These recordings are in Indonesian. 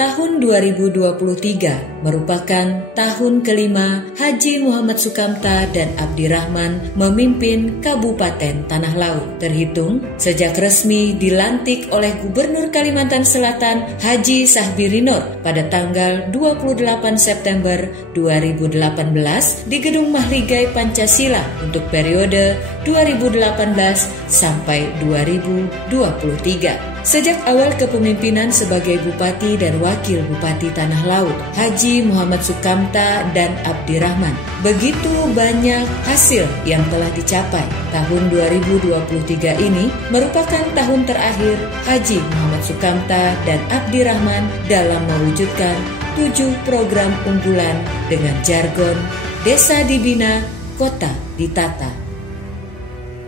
Tahun 2023 merupakan tahun kelima Haji Muhammad Sukamta dan Abdirrahman memimpin Kabupaten Tanah Laut. Terhitung sejak resmi dilantik oleh Gubernur Kalimantan Selatan Haji Sahbiri Nur pada tanggal 28 September 2018 di Gedung Mahligai Pancasila untuk periode 2018 sampai 2023. Sejak awal kepemimpinan sebagai Bupati dan Wakil Bupati Tanah Laut, Haji Muhammad Sukamta dan Abdirrahman, begitu banyak hasil yang telah dicapai. Tahun 2023 ini merupakan tahun terakhir Haji Muhammad Sukamta dan Abdirrahman dalam mewujudkan 7 program unggulan dengan jargon Desa Dibina, Kota Ditata.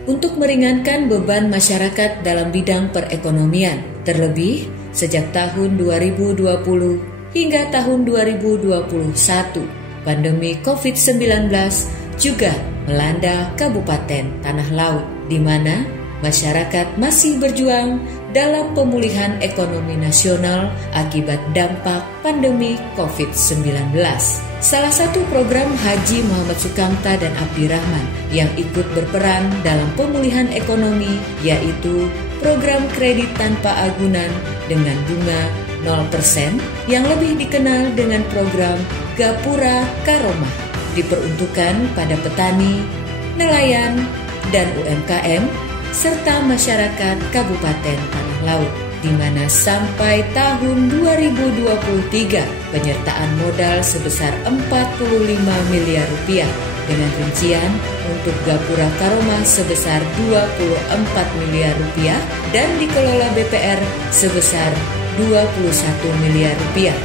Untuk meringankan beban masyarakat dalam bidang perekonomian, terlebih sejak tahun 2020 hingga tahun 2021, pandemi COVID-19 juga melanda Kabupaten Tanah Laut, di mana masyarakat masih berjuang dalam pemulihan ekonomi nasional akibat dampak pandemi COVID-19. Salah satu program Haji Muhammad Sukamta dan Abdirrahman yang ikut berperan dalam pemulihan ekonomi yaitu program kredit tanpa agunan dengan bunga 0% yang lebih dikenal dengan program Gapura Karomah, diperuntukkan pada petani, nelayan, dan UMKM serta masyarakat Kabupaten Tanah Laut, di mana sampai tahun 2023 penyertaan modal sebesar 45 miliar rupiah dengan rincian untuk Gapura Karomah sebesar 24 miliar rupiah dan dikelola BPR sebesar 21 miliar rupiah.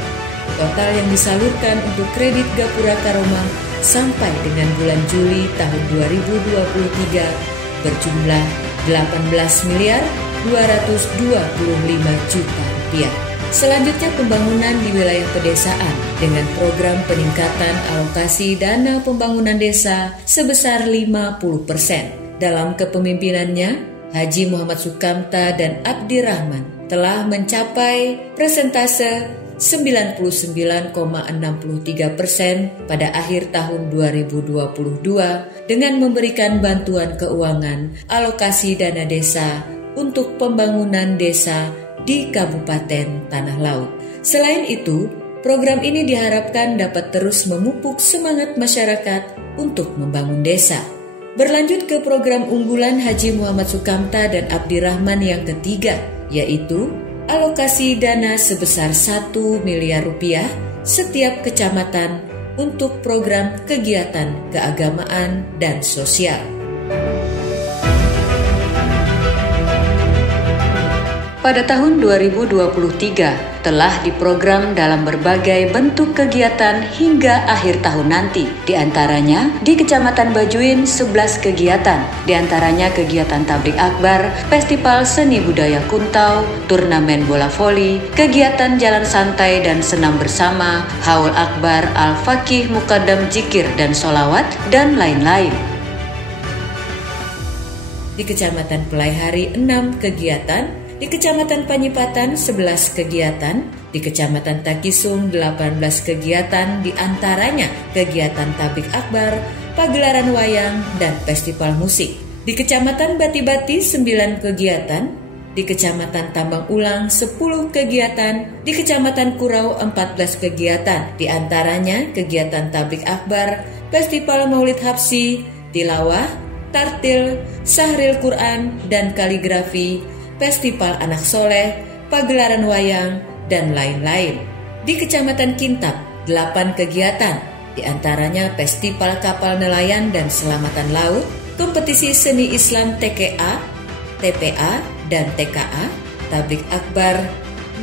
Total yang disalurkan untuk kredit Gapura Karomah sampai dengan bulan Juli tahun 2023 berjumlah 18 miliar 225 juta rupiah. Selanjutnya pembangunan di wilayah pedesaan dengan program peningkatan alokasi dana pembangunan desa sebesar 50%. Dalam kepemimpinannya, Haji Muhammad Sukamta dan Abdirrahman telah mencapai persentase 99,63% pada akhir tahun 2022 dengan memberikan bantuan keuangan alokasi dana desa untuk pembangunan desa di Kabupaten Tanah Laut. Selain itu, program ini diharapkan dapat terus memupuk semangat masyarakat untuk membangun desa. Berlanjut ke program unggulan Haji Muhammad Sukamta dan Abdirrahman yang ketiga, yaitu alokasi dana sebesar 1 miliar rupiah setiap kecamatan untuk program kegiatan keagamaan dan sosial. Pada tahun 2023 telah diprogram dalam berbagai bentuk kegiatan hingga akhir tahun nanti. Di antaranya di Kecamatan Bajuin 11 kegiatan, di antaranya kegiatan tablik akbar, festival seni budaya Kuntau, turnamen bola voli, kegiatan jalan santai dan senam bersama, haul akbar, al-fakih, mukadam, zikir dan sholawat, dan lain-lain. Di Kecamatan Pelaihari 6 kegiatan, di Kecamatan Panyipatan 11 kegiatan, di Kecamatan Takisung 18 kegiatan, di antaranya kegiatan tablik akbar, pagelaran wayang, dan festival musik. Di Kecamatan Bati-Bati 9 kegiatan, di Kecamatan Tambang Ulang 10 kegiatan, di Kecamatan Kurau 14 kegiatan, di antaranya kegiatan tablik akbar, festival Maulid Habsi, tilawah, tartil, sahril Quran, dan kaligrafi, festival anak soleh, pagelaran wayang, dan lain-lain. Di Kecamatan Kintab, 8 kegiatan, di antaranya festival kapal nelayan dan selamatan laut, kompetisi seni Islam TKA, TPA, dan TKA, tablik akbar,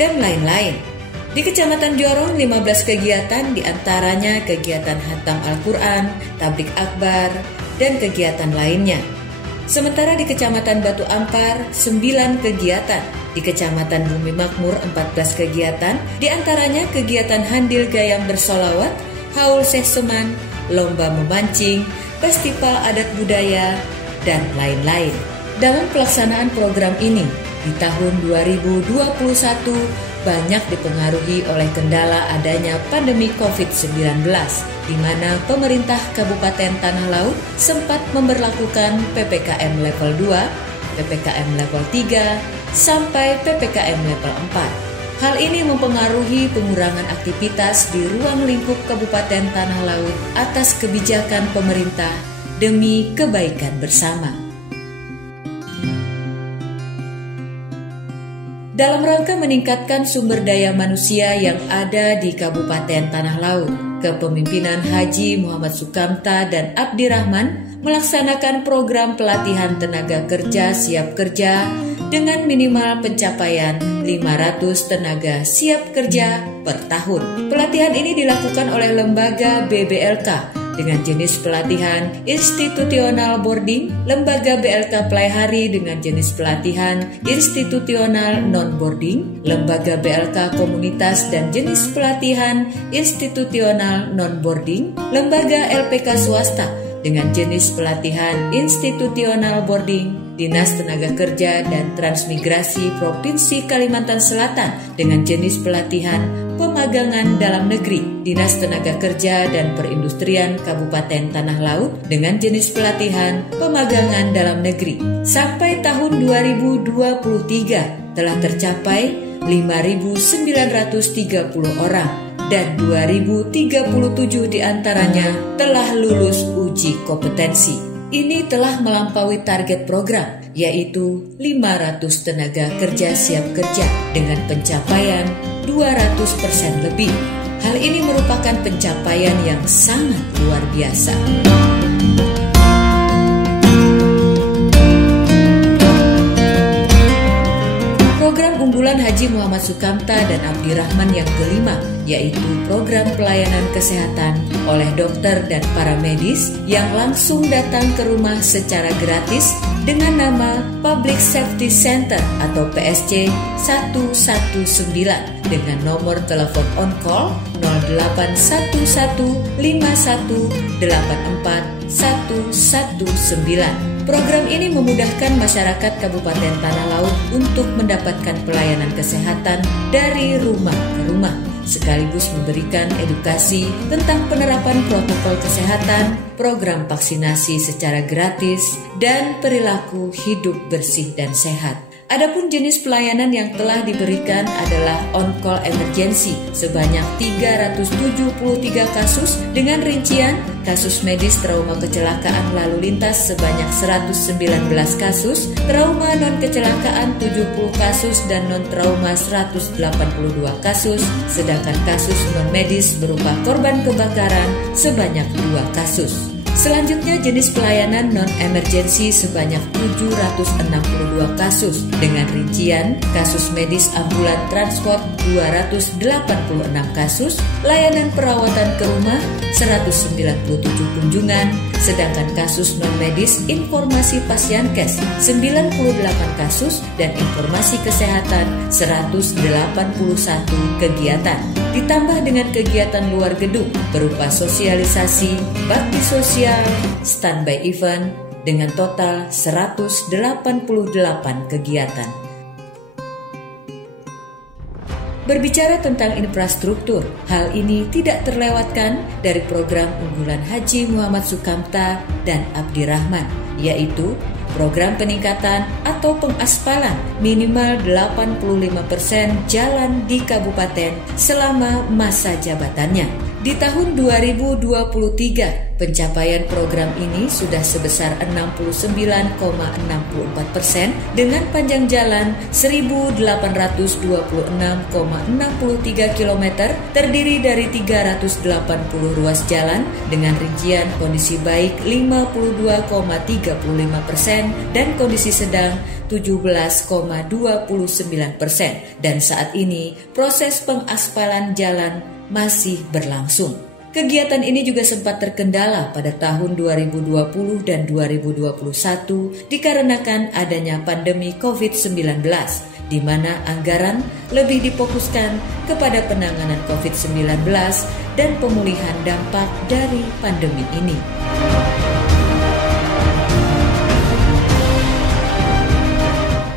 dan lain-lain. Di Kecamatan Jorong 15 kegiatan, di antaranya kegiatan hatam Al-Quran, tablik akbar, dan kegiatan lainnya. Sementara di Kecamatan Batu Ampar 9 kegiatan, di Kecamatan Bumi Makmur 14 kegiatan, di antaranya kegiatan handil gayam bersolawat, haul sehseman, lomba memancing, festival adat budaya, dan lain-lain. Dalam pelaksanaan program ini, di tahun 2021 banyak dipengaruhi oleh kendala adanya pandemi COVID-19, di mana pemerintah Kabupaten Tanah Laut sempat memberlakukan PPKM level 2, PPKM level 3, sampai PPKM level 4. Hal ini mempengaruhi pengurangan aktivitas di ruang lingkup Kabupaten Tanah Laut atas kebijakan pemerintah demi kebaikan bersama. Dalam rangka meningkatkan sumber daya manusia yang ada di Kabupaten Tanah Laut, Kepemimpinan Haji Muhammad Sukamta dan Abdirahman melaksanakan program pelatihan tenaga kerja siap kerja dengan minimal pencapaian 500 tenaga siap kerja per tahun. Pelatihan ini dilakukan oleh lembaga BBLK dengan jenis pelatihan institusional boarding, lembaga BLK Pelaihari dengan jenis pelatihan institusional non-boarding, lembaga BLK komunitas dan jenis pelatihan institusional non-boarding, lembaga LPK swasta dengan jenis pelatihan institusional boarding, Dinas Tenaga Kerja dan Transmigrasi Provinsi Kalimantan Selatan dengan jenis pelatihan pemagangan dalam negeri, Dinas Tenaga Kerja dan Perindustrian Kabupaten Tanah Laut dengan jenis pelatihan pemagangan dalam negeri. Sampai tahun 2023 telah tercapai 5.930 orang dan 2.037 diantaranya telah lulus uji kompetensi. Ini telah melampaui target program, yaitu 500 tenaga kerja siap kerja dengan pencapaian 200% lebih. Hal ini merupakan pencapaian yang sangat luar biasa. Program unggulan Haji Muhammad Sukamta dan Abdirahman yang kelima, yaitu program pelayanan kesehatan oleh dokter dan para medis yang langsung datang ke rumah secara gratis dengan nama Public Safety Center atau PSC 119 dengan nomor telepon on-call 0811518419. Program ini memudahkan masyarakat Kabupaten Tanah Laut untuk mendapatkan pelayanan kesehatan dari rumah ke rumah, sekaligus memberikan edukasi tentang penerapan protokol kesehatan, program vaksinasi secara gratis, dan perilaku hidup bersih dan sehat. Adapun jenis pelayanan yang telah diberikan adalah on-call emergency sebanyak 373 kasus dengan rincian kasus medis trauma kecelakaan lalu lintas sebanyak 119 kasus, trauma non-kecelakaan 70 kasus dan non-trauma 182 kasus, sedangkan kasus non-medis berupa korban kebakaran sebanyak 2 kasus. Selanjutnya jenis pelayanan non-emergency sebanyak 762 kasus dengan rincian kasus medis ambulan transport 286 kasus, layanan perawatan ke rumah 197 kunjungan, sedangkan kasus non-medis informasi pasienkes 98 kasus dan informasi kesehatan 181 kegiatan. Ditambah dengan kegiatan luar gedung berupa sosialisasi, bakti sosial, standby event dengan total 188 kegiatan. Berbicara tentang infrastruktur, hal ini tidak terlewatkan dari program unggulan Haji Muhammad Sukamta dan Abdirahman, yaitu program peningkatan atau pengaspalan minimal 85% jalan di kabupaten selama masa jabatannya. Di tahun 2023, pencapaian program ini sudah sebesar 69,64% dengan panjang jalan 1.826,63 km terdiri dari 380 ruas jalan dengan rincian kondisi baik 52,35% dan kondisi sedang 17,29%. Dan saat ini proses pengaspalan jalan masih berlangsung. Kegiatan ini juga sempat terkendala pada tahun 2020 dan 2021 dikarenakan adanya pandemi COVID-19, di mana anggaran lebih difokuskan kepada penanganan COVID-19 dan pemulihan dampak dari pandemi ini.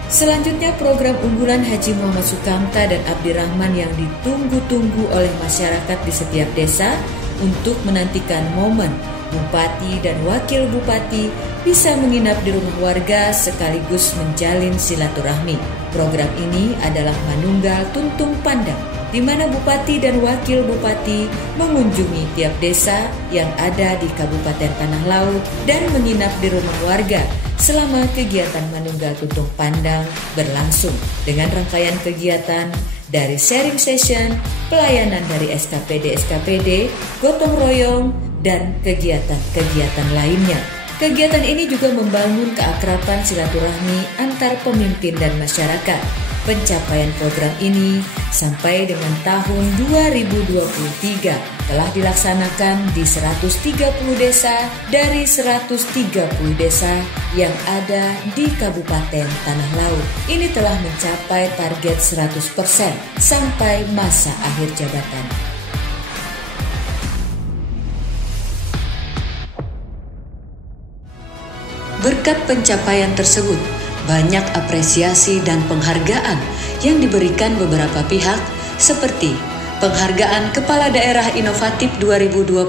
Selanjutnya program unggulan Haji Muhammad Sukamta dan Abdirrahman yang ditunggu-tunggu oleh masyarakat di setiap desa untuk menantikan momen Bupati dan Wakil Bupati bisa menginap di rumah warga sekaligus menjalin silaturahmi. Program ini adalah Manunggal Tuntung Pandang, di mana Bupati dan Wakil Bupati mengunjungi tiap desa yang ada di Kabupaten Tanah Laut dan menginap di rumah warga selama kegiatan Manunggal Tuntung Pandang berlangsung dengan rangkaian kegiatan dari sharing session, pelayanan dari SKPD, gotong royong, dan kegiatan-kegiatan lainnya. Kegiatan ini juga membangun keakraban silaturahmi antar pemimpin dan masyarakat. Pencapaian program ini sampai dengan tahun 2023 telah dilaksanakan di 130 desa dari 130 desa yang ada di Kabupaten Tanah Laut. Ini telah mencapai target 100% sampai masa akhir jabatan. Berkat pencapaian tersebut, banyak apresiasi dan penghargaan yang diberikan beberapa pihak seperti Penghargaan Kepala Daerah Inovatif 2021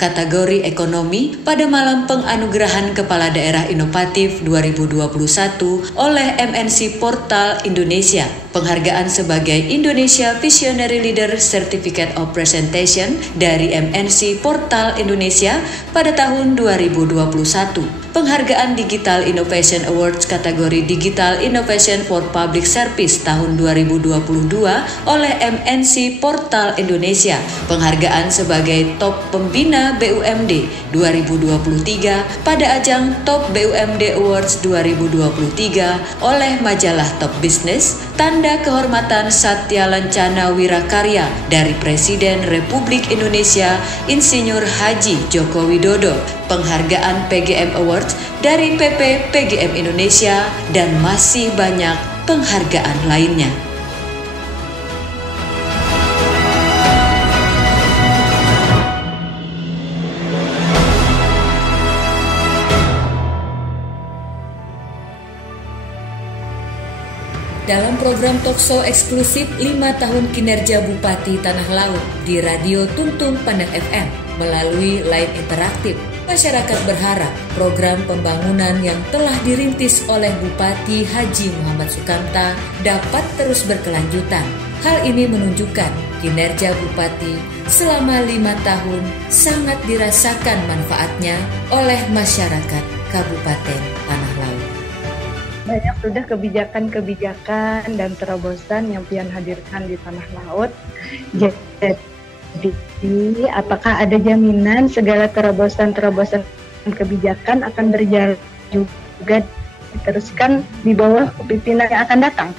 kategori ekonomi pada malam penganugerahan Kepala Daerah Inovatif 2021 oleh MNC Portal Indonesia. Penghargaan sebagai Indonesia Visionary Leader Certificate of Presentation dari MNC Portal Indonesia pada tahun 2021. Penghargaan Digital Innovation Awards kategori Digital Innovation for Public Service tahun 2022 oleh MNC Portal Indonesia. Penghargaan sebagai Top Pembina BUMD 2023 pada ajang Top BUMD Awards 2023 oleh majalah Top Business. Tanda Kehormatan Satya Lancana Wirakarya dari Presiden Republik Indonesia Insinyur Haji Joko Widodo. Penghargaan PGM Awards dari PP PGM Indonesia, dan masih banyak penghargaan lainnya. Dalam program talkshow eksklusif 5 tahun kinerja Bupati Tanah Laut di Radio Tuntung Pandang FM melalui line interaktif, masyarakat berharap program pembangunan yang telah dirintis oleh Bupati Haji Muhammad Sukamta dapat terus berkelanjutan. Hal ini menunjukkan kinerja Bupati selama 5 tahun sangat dirasakan manfaatnya oleh masyarakat Kabupaten Tanah Laut. Banyak sudah kebijakan-kebijakan dan terobosan yang pian hadirkan di Tanah Laut. Jadi, apakah ada jaminan segala terobosan kebijakan akan berjalan juga diteruskan di bawah kepemimpinan yang akan datang?